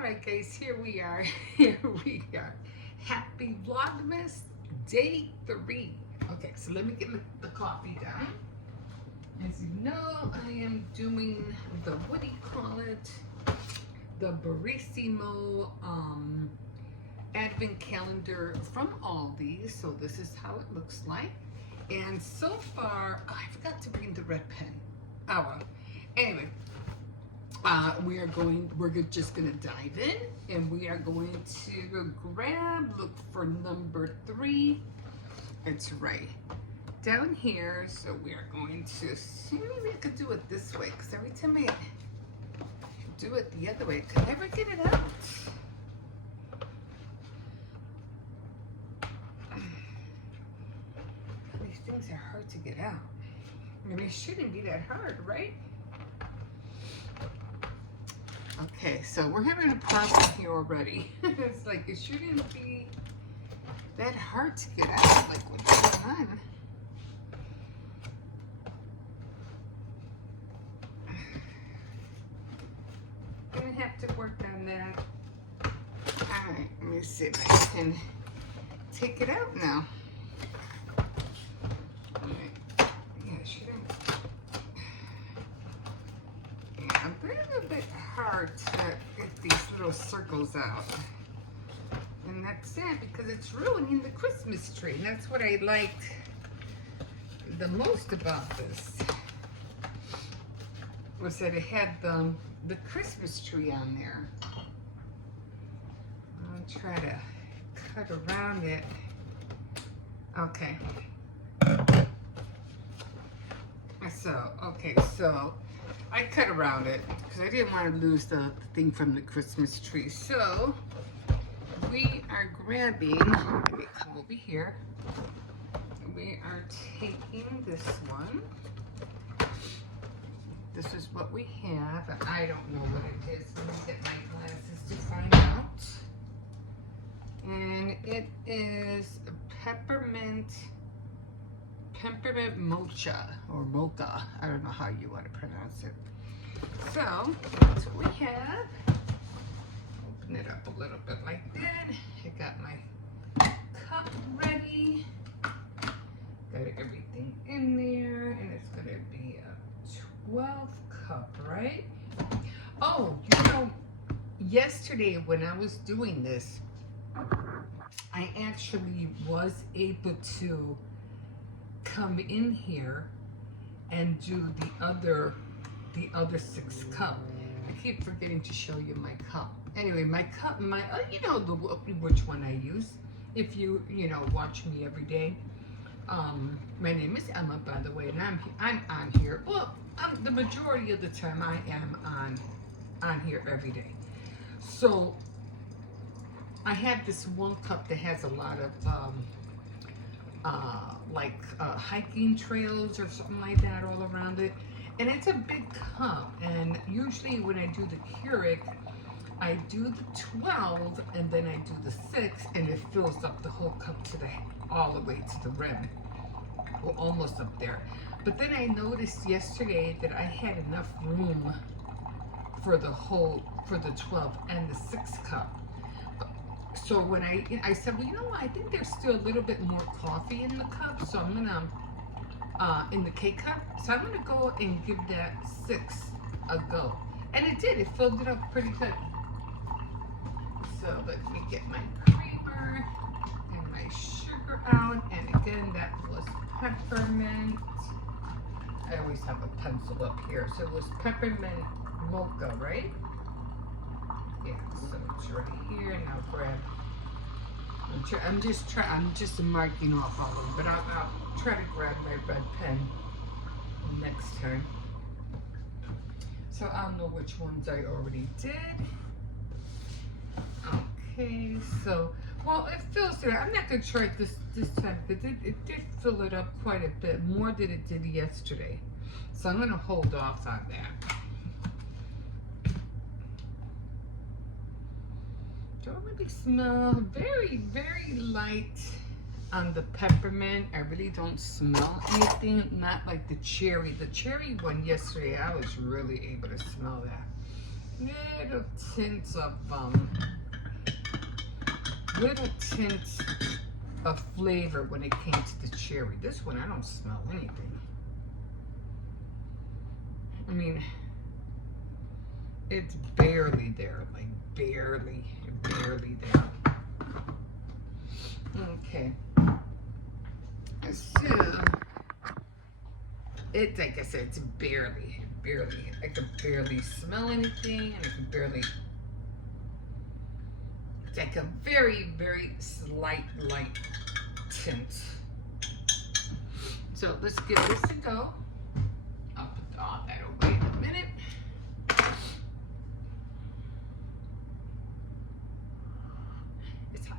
Alright guys, here we are. Here we are. Happy Vlogmas Day 3. Okay, so let me get the coffee down. As you know, I am doing the, what do you call it? The Barissimo Advent Calendar from Aldi. So this is how it looks like. And so far, oh, I forgot to bring the red pen. Oh well. Anyway. We're just gonna dive in, and we are going to look for number 3. It's right down here. So we are going to see, maybe I could do it this way, because every time I do it the other way, I can never get it out. These things are hard to get out. I mean, it shouldn't be that hard, right? Okay, so we're having a problem here already. It's like it shouldn't be that hard to get out. Like, what's going on? Gonna have to work on that. All right, let me see if I can take it out now. All right. Yeah, it shouldn't. Yeah, a little bit hard to get these little circles out. And that's sad because it's ruining the Christmas tree. And that's what I liked the most about this. Was that it had the Christmas tree on there. I'll try to cut around it. Okay. So I cut around it because I didn't want to lose the thing from the Christmas tree. So we are grabbing, let me come over here. We are taking this one. This is what we have. I don't know what it is. Let me get my glasses to find out. And it is peppermint mocha or mocha. I don't know how you want to pronounce it. So that's what we have. Open it up a little bit like that. I got my cup ready. Got everything in there, and it's gonna be a 12 cup, right? Oh, you know, yesterday when I was doing this, I actually was able to come in here and do the other 6 cup. I keep forgetting to show you my cup. Anyway, my cup, you know which one I use. If you watch me every day. My name is Emma, by the way, and I'm on here. Well, the majority of the time I am on here every day. So I have this one cup that has a lot of hiking trails or something like that all around it, and it's a big cup. And usually when I do the Keurig, I do the 12 and then I do the 6, and it fills up the whole cup to all the way to the rim, or almost up there. But then I noticed yesterday that I had enough room for the 12 and the 6 cup. So when I said, well, you know what, I think there's still a little bit more coffee in the cup, so I'm gonna in the K cup. So I'm gonna go and give that 6 a go, and it did. It filled it up pretty good. So let me get my creamer and my sugar out, and again, that was peppermint. I always have a pencil up here, so it was peppermint mocha, right? Yeah, so it's right here, and I'll grab. I'm just marking off all of them, but I'll try to grab my red pen next time. So I'll know which ones I already did. Okay, so, well, it fills it up. I'm not going to try it this time, because it did fill it up quite a bit, more than it did yesterday. So I'm going to hold off on that. Don't really smell, very, very light on the peppermint. I really don't smell anything, not like the cherry. The cherry one yesterday, I was really able to smell that. little tints of flavor when it came to the cherry. This one I don't smell anything. I mean, it's barely there, like barely there. Okay. So it's like I said, it's barely. I can barely smell anything, and I can barely. It's like a very slight light tint. So let's give this a go. I'll put all that away in a minute. It's hot.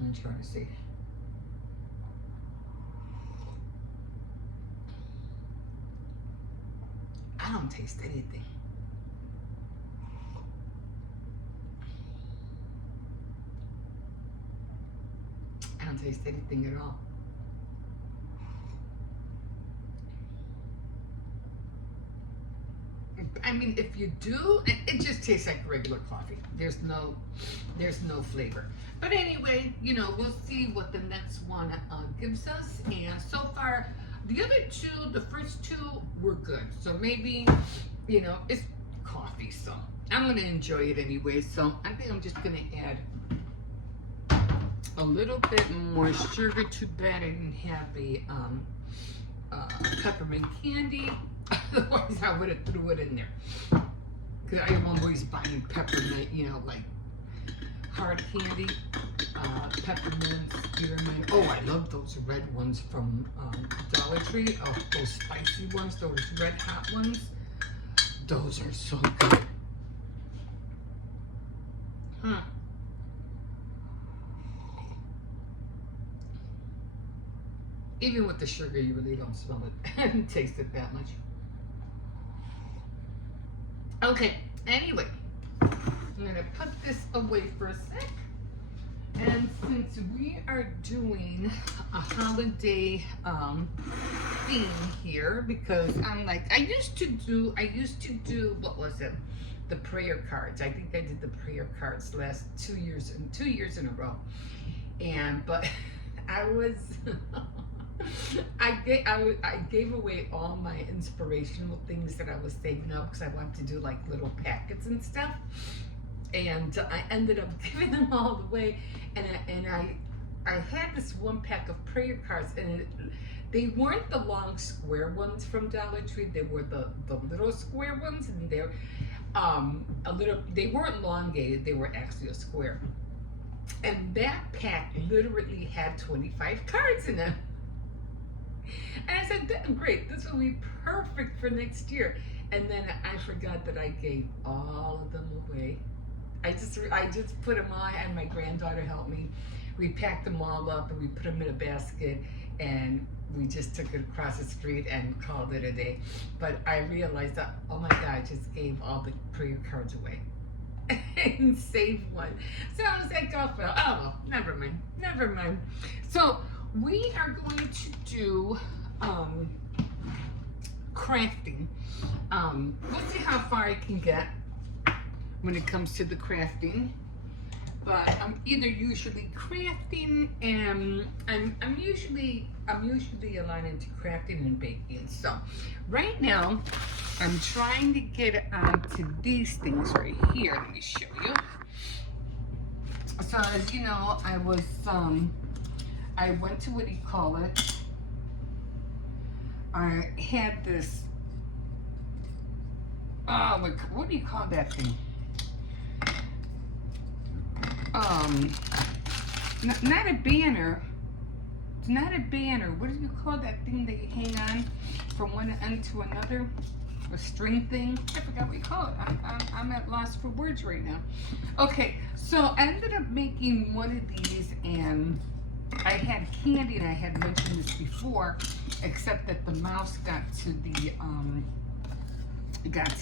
I'm trying to see. I don't taste anything. I don't taste anything at all. I mean, if you do, it just tastes like regular coffee. There's no flavor. But anyway, you know, we'll see what the next one gives us. And so far, the other two, the first two were good. So maybe, you know, it's coffee, so I'm gonna enjoy it anyway. So I think I'm just gonna add a little bit more sugar. Too bad I didn't have a peppermint candy. Otherwise, I would have threw it in there. Because I am always buying peppermint, you know, like hard candy, peppermint, spearmint. Oh, I love those red ones from Dollar Tree. Oh, those spicy ones, those red hot ones. Those are so good. Huh. Even with the sugar, you really don't smell it and taste it that much. Okay, anyway, I'm gonna put this away for a sec. And since we are doing a holiday theme here, because I'm like, I used to do, what was it? The prayer cards. I think I did the prayer cards last 2 years in a row. But I was I gave away all my inspirational things that I was saving up because I wanted to do like little packets and stuff, and I ended up giving them all away. And I had this one pack of prayer cards, and they weren't the long square ones from Dollar Tree. They were the little square ones, and they're they weren't elongated. They were actually a square. And that pack literally had 25 cards in it. And I said, great, this will be perfect for next year. And then I forgot that I gave all of them away. I just put them all, I had my granddaughter help me. We packed them all up and we put them in a basket, and we just took it across the street and called it a day. But I realized that, oh my God, I just gave all the prayer cards away and saved one. So I was like, oh well, never mind. So we are going to do crafting. We'll see how far I can get when it comes to the crafting. But I'm either usually crafting, and I'm usually aligned into crafting and baking. So right now I'm trying to get onto these things right here. Let me show you. So as you know, I went to, what do you call it? I had this, look, what do you call that thing? Not a banner. It's not a banner. What do you call that thing that you hang on from one end to another? A string thing? I forgot what you call it. I'm at loss for words right now. Okay, so I ended up making one of these, and I had candy, and I had mentioned this before, except that the mouse got to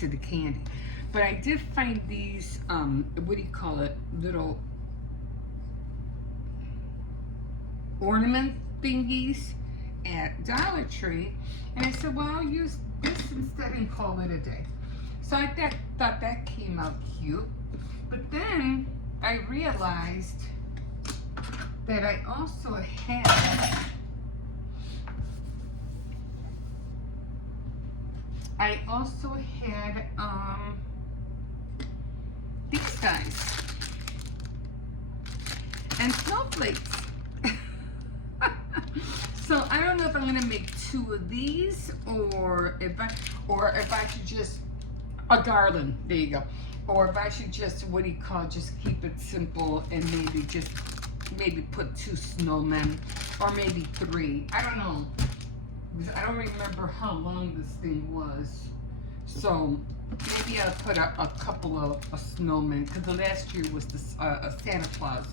the candy. But I did find these, what do you call it? Little ornaments, thingies at Dollar Tree. And I said, well, I'll use this instead and call it a day. So I thought that came out cute. But then I realized that I also had these guys and snowflakes. So I don't know if I'm gonna make 2 of these or if I should just a garland. There you go. Or if I should just, what do you call it, just keep it simple and maybe put 2 snowmen or maybe 3. I don't know. I don't remember how long this thing was. So maybe I'll put a couple of snowmen, because the last year was a Santa Claus.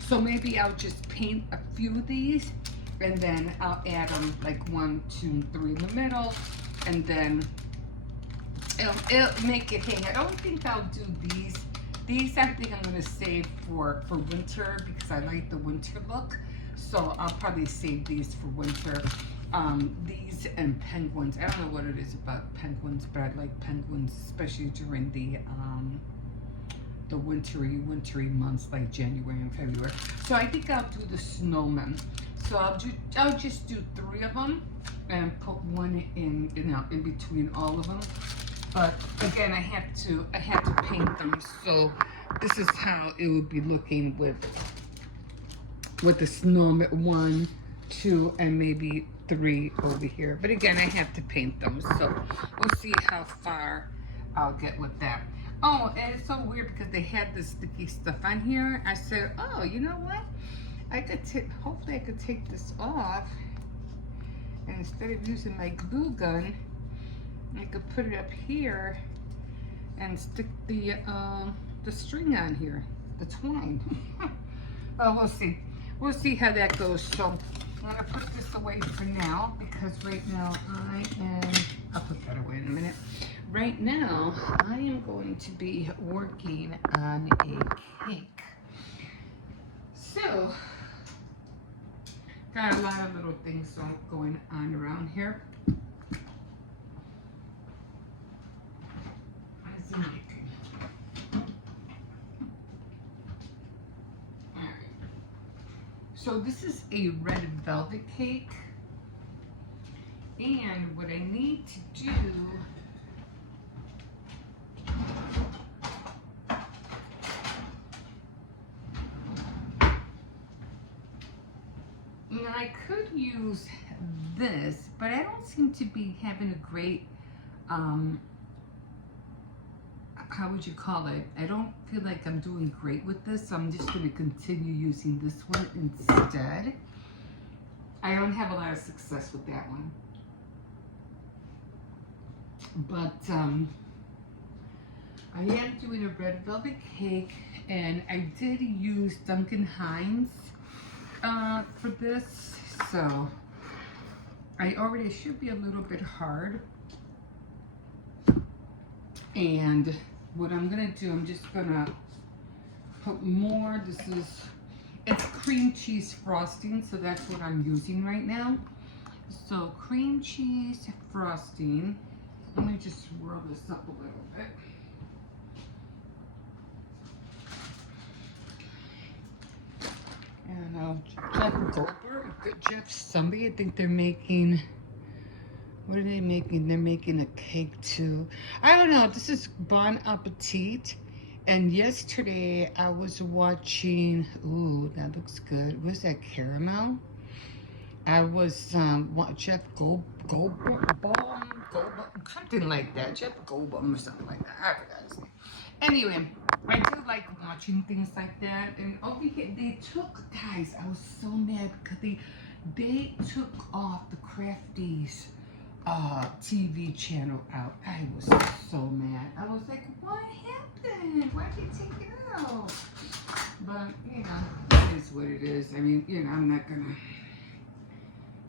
So maybe I'll just paint a few of these and then I'll add them like 1, 2, 3 in the middle, and then it'll make it hang. I don't think I'll do these. These I think I'm gonna save for winter because I like the winter look. So I'll probably save these for winter. These and penguins. I don't know what it is about penguins, but I like penguins, especially during the wintry months like January and February. So I think I'll do the snowmen. So I'll just do 3 of them and put 1 in between all of them. But again, I have to paint them. So this is how it would be looking with the snowman 1, 2, and maybe 3 over here. But again, I have to paint them. So we'll see how far I'll get with that. Oh, and it's so weird because they had this sticky stuff on here. I said, oh, you know what? Hopefully I could take this off. And instead of using my glue gun, I could put it up here and stick the string on here, the twine. Well, we'll see. We'll see how that goes. So I'm gonna put this away for now because right now I'll put that away in a minute. Right now, I am going to be working on a cake. So, got a lot of little things going on around here. What is he making? All right. So this is a red velvet cake. And what I need to do I could use this, but I don't seem to be having a great, how would you call it? I don't feel like I'm doing great with this, so I'm just going to continue using this one instead. I don't have a lot of success with that one. But I am doing a red velvet cake, and I did use Duncan Hines for this, so it should be a little bit hard. And what I'm gonna do, I'm just gonna put more. It's cream cheese frosting, so that's what I'm using right now. So cream cheese frosting. Let me just swirl this up a little bit. And Jeff Goldberg, somebody, I think they're making, what are they making? They're making a cake too. I don't know, this is Bon Appetit. And yesterday I was watching, ooh, that looks good. Was that caramel? I was, Jeff Goldberg, something like that. Jeff Goldberg or something like that. I forgot his name. Anyway, I do like watching things like that. And over here, guys, I was so mad because they took off the Crafties TV channel out. I was so mad. I was like, what happened? Why did they take it out? But, you know, it is what it is. I mean, you know, I'm not gonna,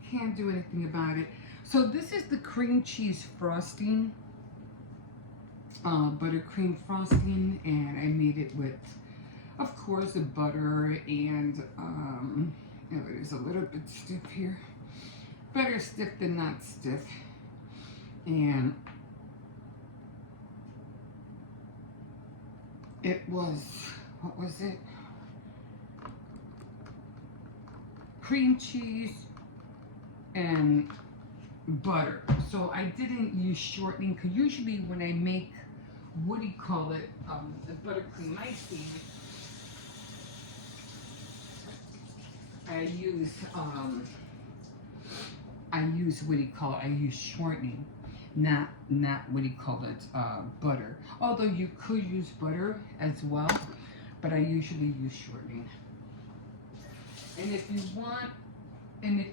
can't do anything about it. So this is the cream cheese frosting. Buttercream frosting, and I made it with, of course, the butter and it is a little bit stiff here. Better stiff than not stiff. And it was, what was it? Cream cheese and butter. So I didn't use shortening, because usually when I make, what do you call it, the buttercream icing, I use what do you call it, I use shortening, not what do you call it, butter. Although you could use butter as well, but I usually use shortening. And if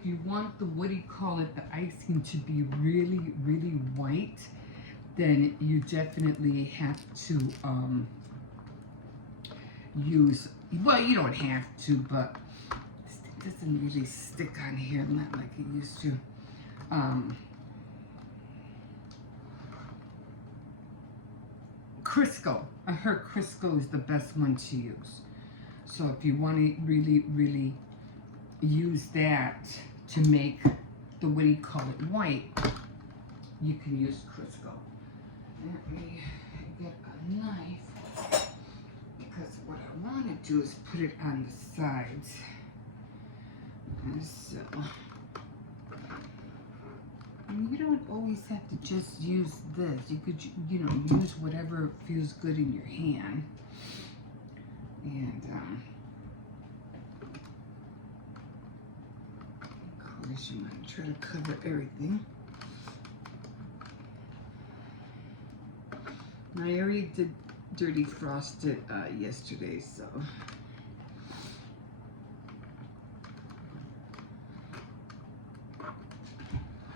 you want the, what do you call it, the icing to be really, really white, then you definitely have to use, well, you don't have to, but it doesn't really stick on here, not like it used to. Crisco. I heard Crisco is the best one to use. So if you want to really, really use that to make the, what do you call it, white, you can use Crisco. Let me get a knife, because what I want to do is put it on the sides. And so, and you don't always have to just use this. You could, you know, use whatever feels good in your hand. And of course, you might try to cover everything. I already did dirty frosted yesterday, so.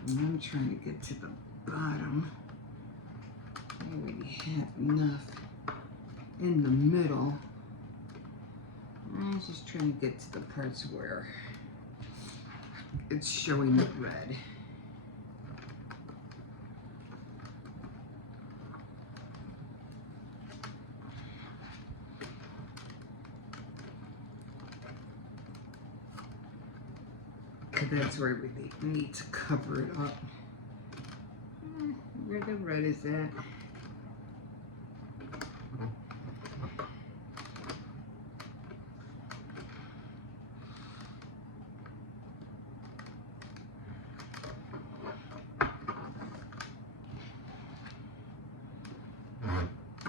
And I'm trying to get to the bottom. I already have enough in the middle. I'm just trying to get to the parts where it's showing the red. That's where we need to cover it up. Where the red is at.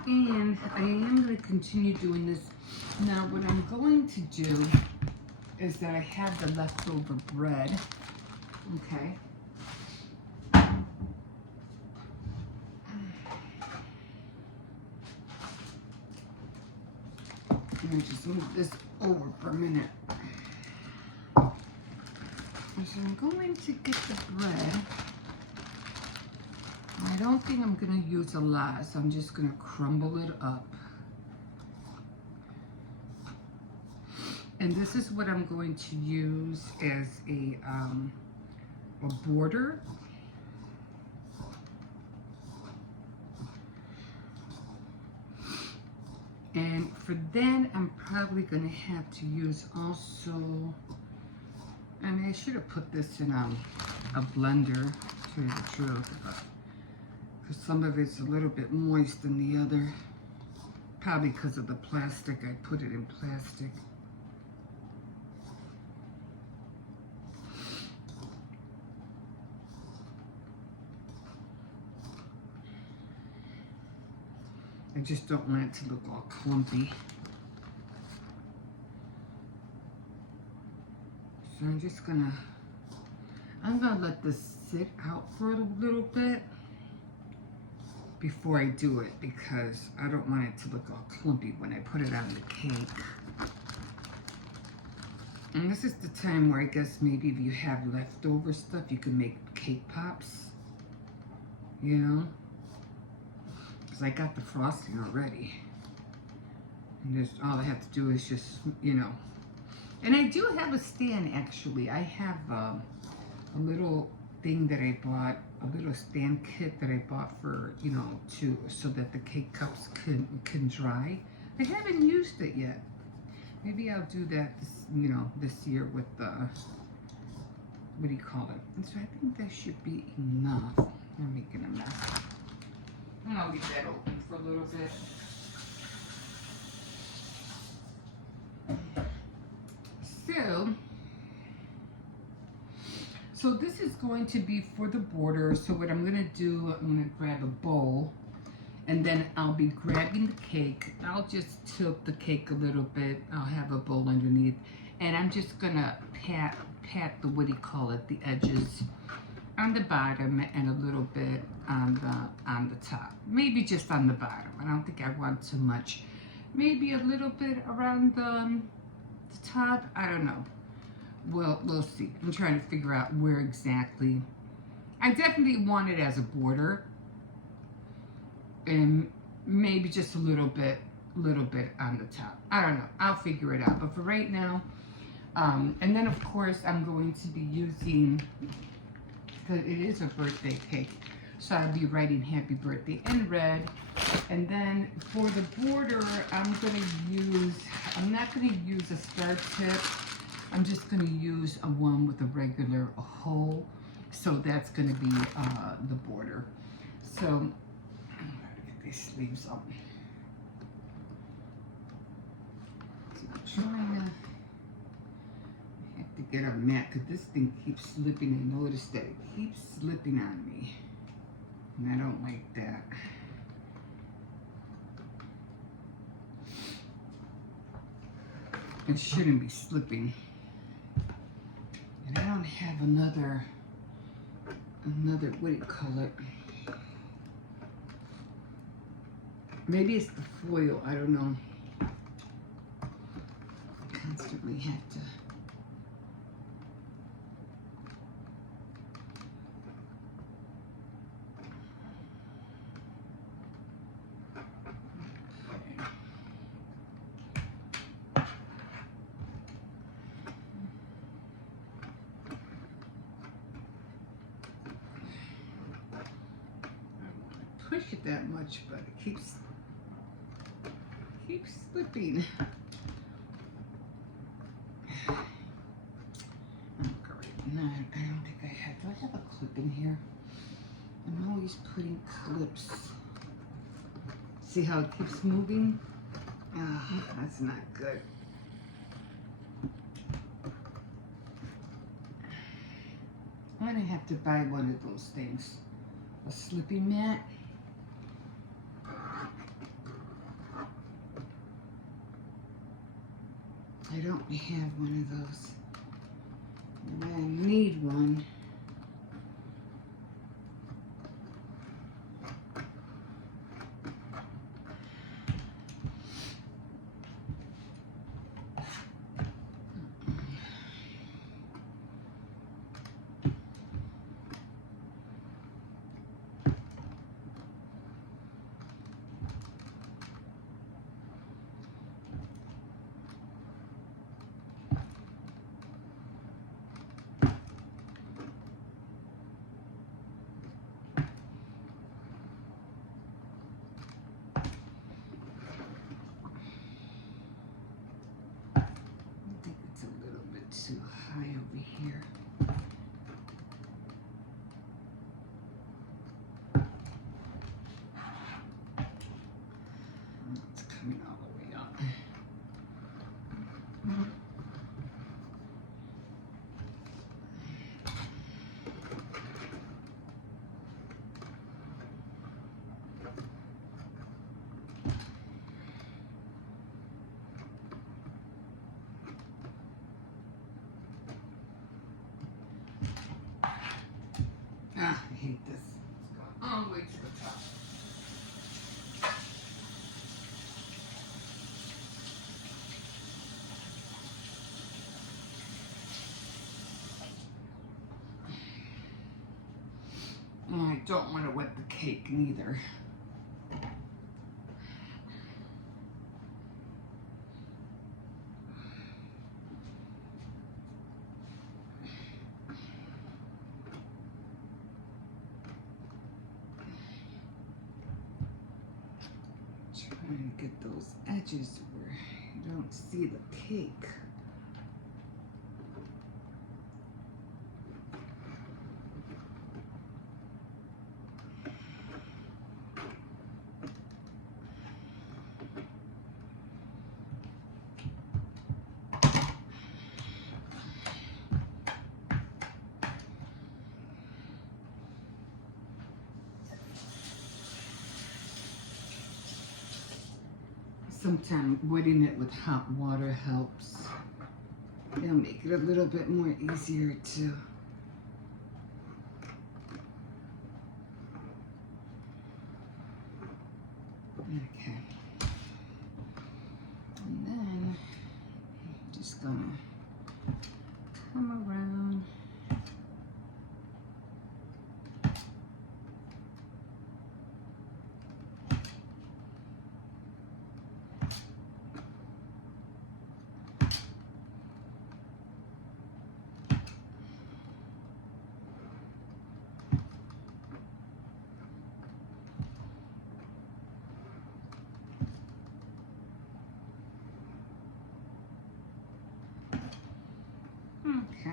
And I am going to continue doing this. Now what I'm going to do is that I have the leftover bread, okay? Let me just move this over for a minute. So I'm going to get the bread. I don't think I'm gonna use a lot, so I'm just gonna crumble it up. And this is what I'm going to use as a border. And for then, I'm probably going to have to use also, I mean, I should have put this in a blender, to tell you the truth, because some of it's a little bit moist than the other. Probably because of the plastic, I put it in plastic. I just don't want it to look all clumpy. So I'm gonna let this sit out for a little bit before I do it, because I don't want it to look all clumpy when I put it on the cake. And this is the time where I guess maybe if you have leftover stuff, you can make cake pops, you know? Because I got the frosting already. And just all I have to do is just, you know. And I do have a stand, actually. I have a little thing that I bought, a little stand kit that I bought for, you know, so that the cake cups can dry. I haven't used it yet. Maybe I'll do that, this year with the, what do you call it? And so I think that should be enough. I'm making a mess. And I'll leave that open for a little bit. So this is going to be for the border. So what I'm gonna do, I'm gonna grab a bowl, and then I'll be grabbing the cake. I'll just tilt the cake a little bit. I'll have a bowl underneath, and I'm just gonna pat the, what do you call it, the edges on the bottom and a little bit on the top. Maybe just on the bottom. I don't think I want too much. Maybe a little bit around the top. I don't know. We'll see. I'm trying to figure out where exactly. I definitely want it as a border, and maybe just a little bit on the top. I don't know. I'll figure it out. But for right now, and then of course I'm going to be using, because it is a birthday cake, so I'll be writing happy birthday in red. And then for the border, I'm not going to use a star tip. I'm just going to use a one with a regular hole. So that's going to be the border. So I'm going to get these sleeves up. So I'm trying to, I have to get a mat because this thing keeps slipping, and notice that it keeps slipping on me. And I don't like that. It shouldn't be slipping. And I don't have another, what do you call it? Maybe it's the foil, I don't know. I constantly have to. Push it that much, but it keeps slipping. No, I don't think I have. Do I have a clip in here? I'm always putting clips. See how it keeps moving? Oh, that's not good. I'm gonna have to buy one of those things. A slipping mat. I don't have one of those. And I need one. Too high over here. It's coming all the way up. I hate this. It's going all the way to the top. And I don't want to wet the cake neither. Trying to get those edges where don't see the cake. Sometimes wetting it with hot water helps. It'll make it a little bit more easier to. Okay. And then I'm just gonna come around. Okay.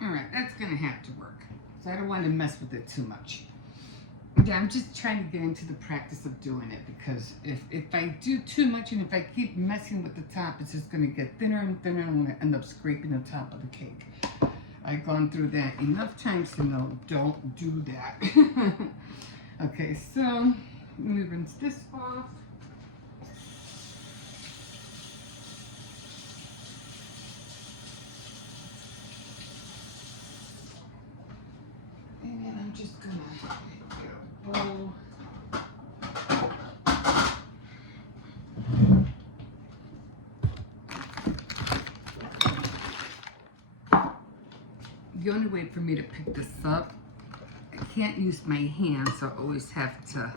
All right, that's gonna have to work. So I don't want to mess with it too much. Yeah, I'm just trying to get into the practice of doing it, because if I do too much and if I keep messing with the top, it's just gonna get thinner and thinner, and I'm gonna end up scraping the top of the cake. I've gone through that enough times to know don't do that. Okay, so let me rinse this off. And I'm just gonna get a bowl. The only way for me to pick this up, I can't use my hands, so I always have to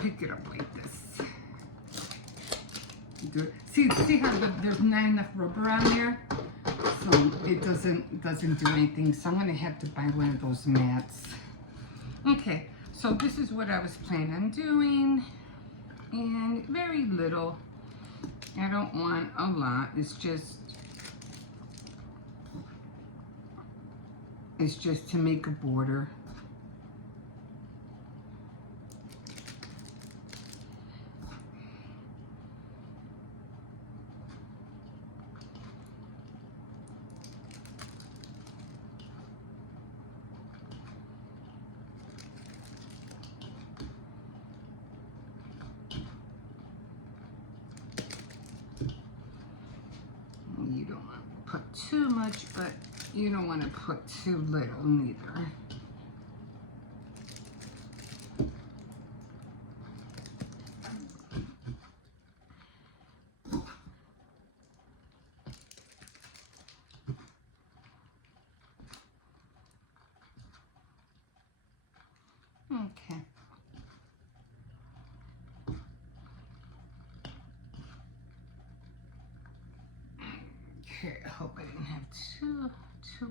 pick it up like this. See how there's not enough rubber on there? So it doesn't do anything. So I'm gonna have to buy one of those mats. Okay, so this is what I was planning on doing, and very little. I don't want a lot. It's just to make a border. You don't want to put too much, but you don't want to put too little neither. Okay. Okay, I hope I didn't have too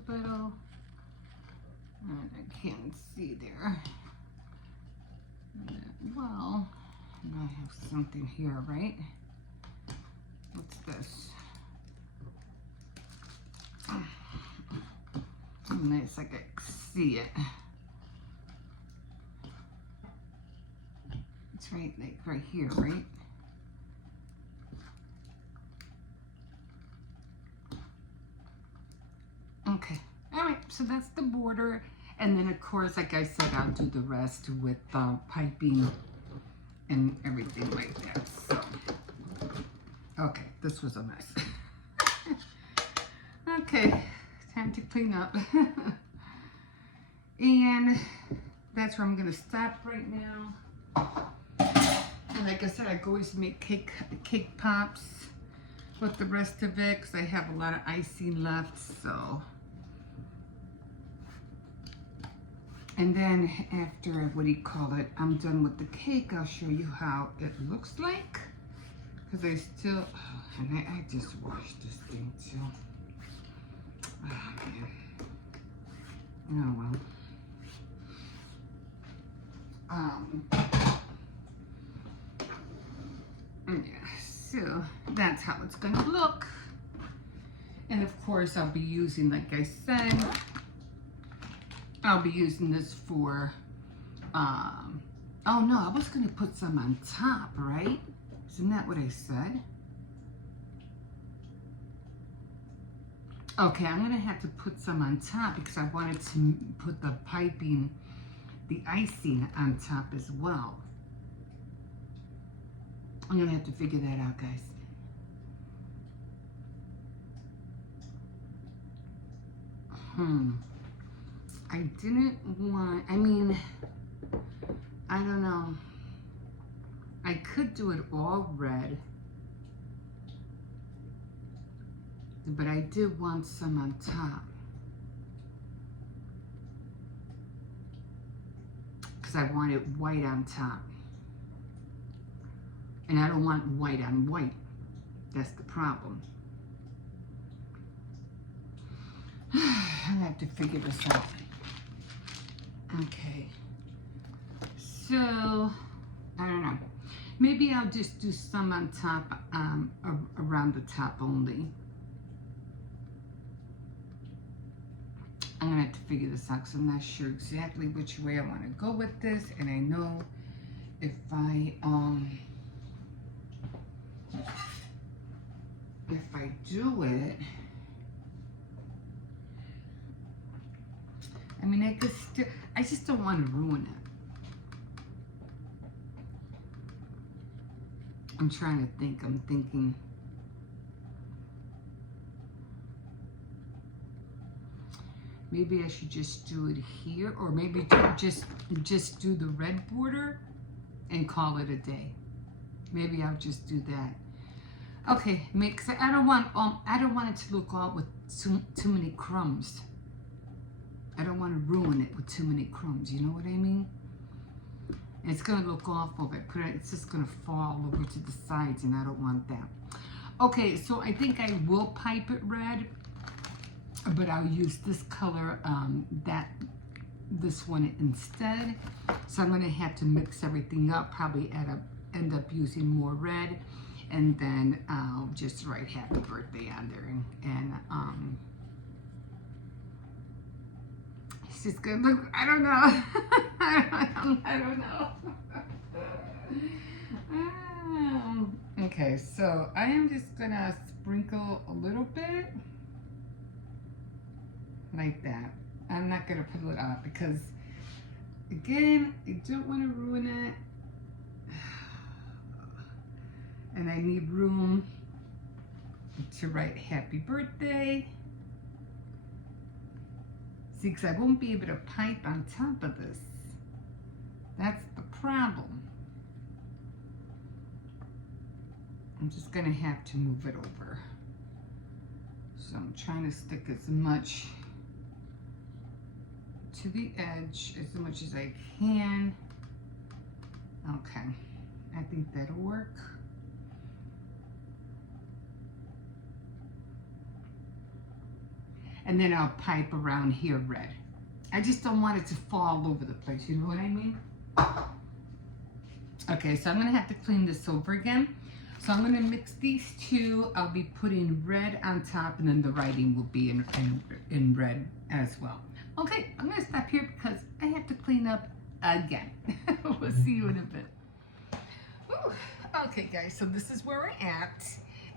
little. And I can't see there. Well, I have something here, right? What's this? Oh, nice, I can see it. It's right, like right here, right? Okay, all right, so that's the border. And then of course, like I said, I'll do the rest with piping and everything like that. So, okay, this was a mess. Okay, time to clean up. And that's where I'm gonna stop right now. And like I said, I always make cake pops with the rest of it, because I have a lot of icing left, so. And then after, what do you call it, I'm done with the cake, I'll show you how it looks like. Because I still, oh, and I just washed this thing too. Oh, man. Oh, well. yeah, so that's how it's gonna look. And of course I'll be using, like I said, I'll be using this for, oh no, I was gonna put some on top, right? Isn't that what I said? Okay, I'm gonna have to put some on top because I wanted to put the piping, the icing on top as well. I'm gonna have to figure that out, guys. I didn't want, I mean, I don't know. I could do it all red, but I did want some on top. Because I wanted white on top. And I don't want white on white. That's the problem. I have to figure this out. Okay. So, I don't know. Maybe I'll just do some on top, around the top only. I'm gonna have to figure this out because I'm not sure exactly which way I want to go with this, and I know if I do it, I mean, I could still, I just don't want to ruin it. I'm trying to think, I'm thinking, maybe I should just do it here, or maybe just do the red border and call it a day. Maybe I'll just do that. Okay, mix. I don't want it to look all with too many crumbs. I don't want to ruin it with too many crumbs. You know what I mean? It's gonna look awful if I put it. It's just gonna fall over to the sides, and I don't want that. Okay, so I think I will pipe it red, but I'll use this color, this one instead. So I'm gonna have to mix everything up. Probably end up using more red, and then I'll just write happy birthday on there, and it's just gonna look, I don't know. I don't know. Okay, so I am just gonna sprinkle a little bit like that. I'm not gonna put it up because, again, I don't want to ruin it, and I need room to write happy birthday. See, because I won't be able to pipe on top of this. That's the problem. I'm just gonna have to move it over. So I'm trying to stick as much to the edge as much as I can. Okay, I think that'll work. And then I'll pipe around here red. I just don't want it to fall over the place, you know what I mean? Okay, so I'm gonna have to clean this over again. So I'm gonna mix these two. I'll be putting red on top, and then the writing will be in red as well. Okay, I'm gonna stop here because I have to clean up again. We'll see you in a bit. Ooh, okay guys, so this is where we're at.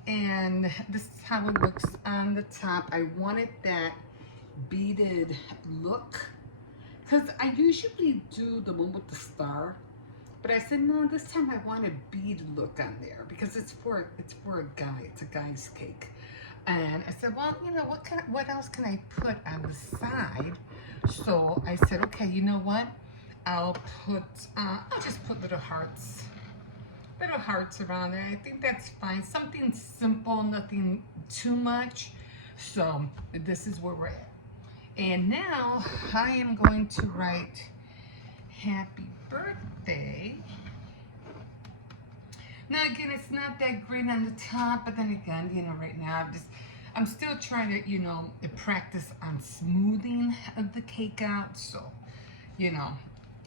And this is how it looks on the top. I wanted that beaded look because I usually do the one with the star, but I said no, this time I want a bead look on there because it's for a guy. It's a guy's cake. And I said, well, you know, what else can I put on the side? So I said, okay, you know what? I'll just put little hearts around there. I think that's fine. Something simple, nothing too much. So this is where we're at. And now I am going to write happy birthday. Now again, it's not that great on the top, but then again, you know, right now I'm still trying to, you know, practice on smoothing the cake out. So, you know,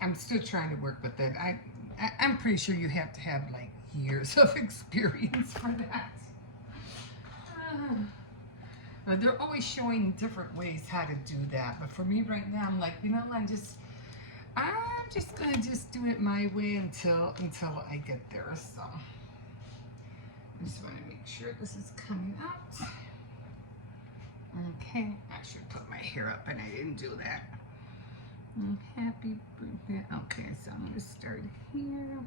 I'm still trying to work with it. I'm pretty sure you have to have like years of experience for that. They're always showing different ways how to do that, but for me right now, I'm like, you know, I'm just gonna just do it my way until I get there. So I just want to make sure this is coming out. Okay, I should put my hair up, and I didn't do that. Happy birthday. Okay, so I'm gonna start here.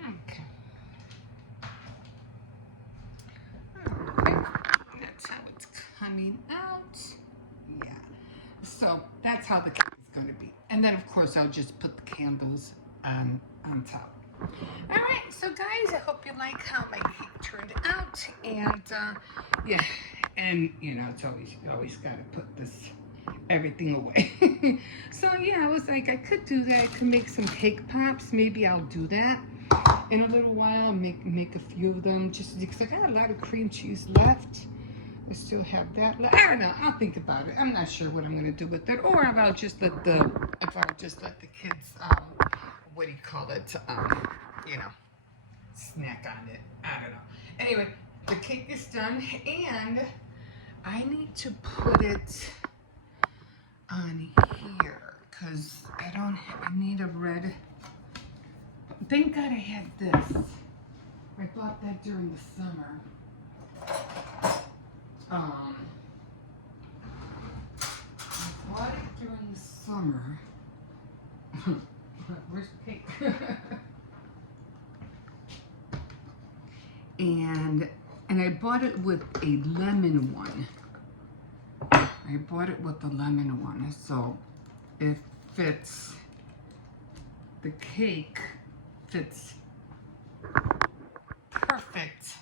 Okay. That's how it's coming out. Yeah. So that's how the cake is going to be. And then, of course, I'll just put the candles on top. All right. So, guys, I hope you like how my cake turned out. And, yeah. And, you know, it's always got to put everything away. So, yeah, I was like, I could do that. I could make some cake pops. Maybe I'll do that in a little while. Make a few of them, just because I got a lot of cream cheese left. I still have that. I don't know. I'll think about it. I'm not sure what I'm going to do with it, or if I'll just let the kids, what do you call it? You know, snack on it. I don't know. Anyway, the cake is done, and I need to put it on here because I need a red. Thank God I had this. I bought that during the summer. I bought it during the summer. Where's the cake? and I bought it with a lemon one. I bought it with the lemon one, so it fits. The cake fits perfect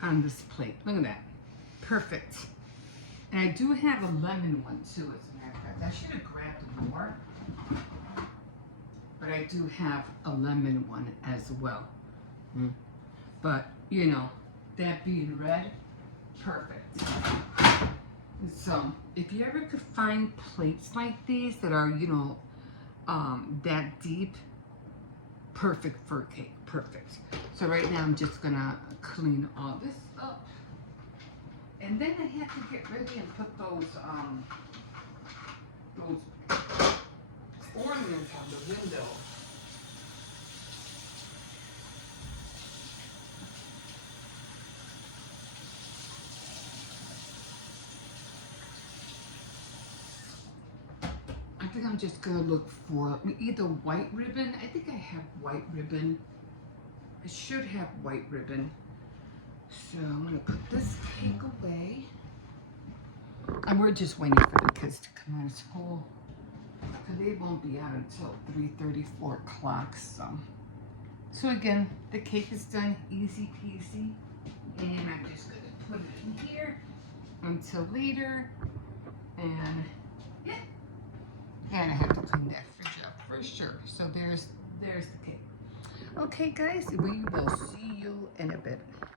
on this plate. Look at that. Perfect. And I do have a lemon one too, as a matter of fact. I should have grabbed more, but I do have a lemon one as well. But, you know, that being red, perfect. So, if you ever could find plates like these that are, you know, that deep, perfect for cake, perfect. So right now I'm just gonna clean all this up, and then I have to get ready and put those ornaments on the window. I think I'm just gonna look for either white ribbon. I think I have white ribbon. I should have white ribbon. So I'm gonna put this cake away. And we're just waiting for the kids to come out of school, because they won't be out until 3:30, 4 o'clock. So again, the cake is done, easy peasy. And I'm just gonna put it in here until later. And yeah. And I have to clean that fridge up for sure. So there's the cake. Okay, guys, we will see you in a bit.